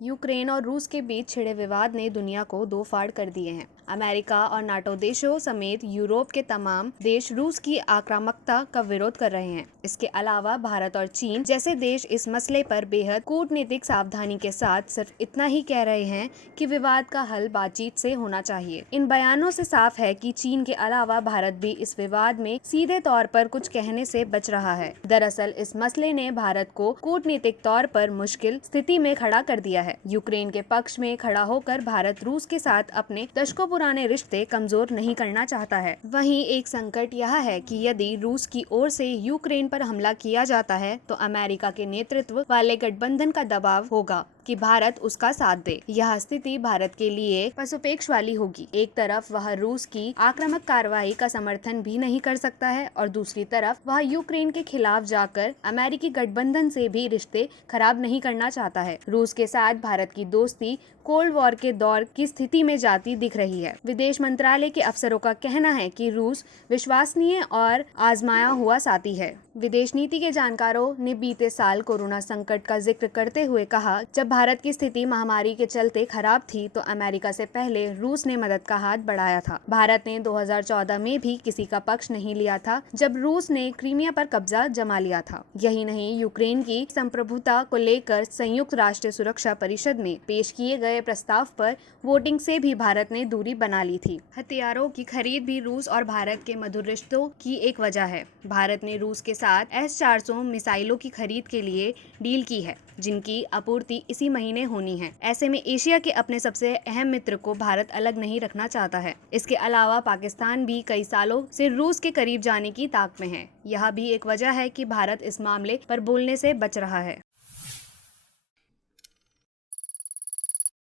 Ukraine और रूस के बीच छिड़े विवाद ने दुनिया को दो फाड़ कर दिए हैं। अमेरिका और नाटो देशों समेत यूरोप के तमाम देश रूस की आक्रामकता का विरोध कर रहे हैं। इसके अलावा भारत और चीन जैसे देश इस मसले पर बेहद कूटनीतिक सावधानी के साथ सिर्फ इतना ही कह रहे हैं कि विवाद का हल बातचीत से होना चाहिए। इन बयानों से साफ है कि चीन के अलावा भारत भी इस विवाद में सीधे तौर पर कुछ कहने से बच रहा है। दरअसल इस मसले ने भारत को कूटनीतिक तौर पर मुश्किल स्थिति में खड़ा कर दिया है। यूक्रेन के पक्ष में खड़ा होकर भारत रूस के साथ अपने दशकों पुराने रिश्ते कमजोर नहीं करना चाहता है। वहीं एक संकट यह है कि यदि रूस की ओर से यूक्रेन पर हमला किया जाता है तो अमेरिका के नेतृत्व वाले गठबंधन का दबाव होगा कि भारत उसका साथ दे। यह स्थिति भारत के लिए पशुपेक्ष वाली होगी। एक तरफ वह रूस की आक्रामक कार्रवाई का समर्थन भी नहीं कर सकता है और दूसरी तरफ वह यूक्रेन के खिलाफ जाकर अमेरिकी गठबंधन से भी रिश्ते खराब नहीं करना चाहता है। रूस के साथ भारत की दोस्ती कोल्ड वॉर के दौर की स्थिति में जाती दिख रही है। विदेश मंत्रालय के अफसरों का कहना है कि रूस विश्वसनीय और आजमाया हुआ साथी है। विदेश नीति के जानकारों ने बीते साल कोरोना संकट का जिक्र करते हुए कहा, जब भारत की स्थिति महामारी के चलते खराब थी तो अमेरिका से पहले रूस ने मदद का हाथ बढ़ाया था। भारत ने 2014 में भी किसी का पक्ष नहीं लिया था जब रूस ने क्रीमिया पर कब्जा जमा लिया था। यही नहीं, यूक्रेन की संप्रभुता को लेकर संयुक्त राष्ट्र सुरक्षा परिषद में पेश किए गए प्रस्ताव पर वोटिंग से भी भारत ने दूरी बना ली थी। हथियारों की खरीद भी रूस और भारत के मधुर रिश्तों की एक वजह है। भारत ने रूस के साथ S-400 मिसाइलों की खरीद के लिए डील की है, जिनकी आपूर्ति इसी महीने होनी है। ऐसे में एशिया के अपने सबसे अहम मित्र को भारत अलग नहीं रखना चाहता है। इसके अलावा पाकिस्तान भी कई सालों से रूस के करीब जाने की ताक में है। यह भी एक वजह है कि भारत इस मामले पर बोलने से बच रहा है।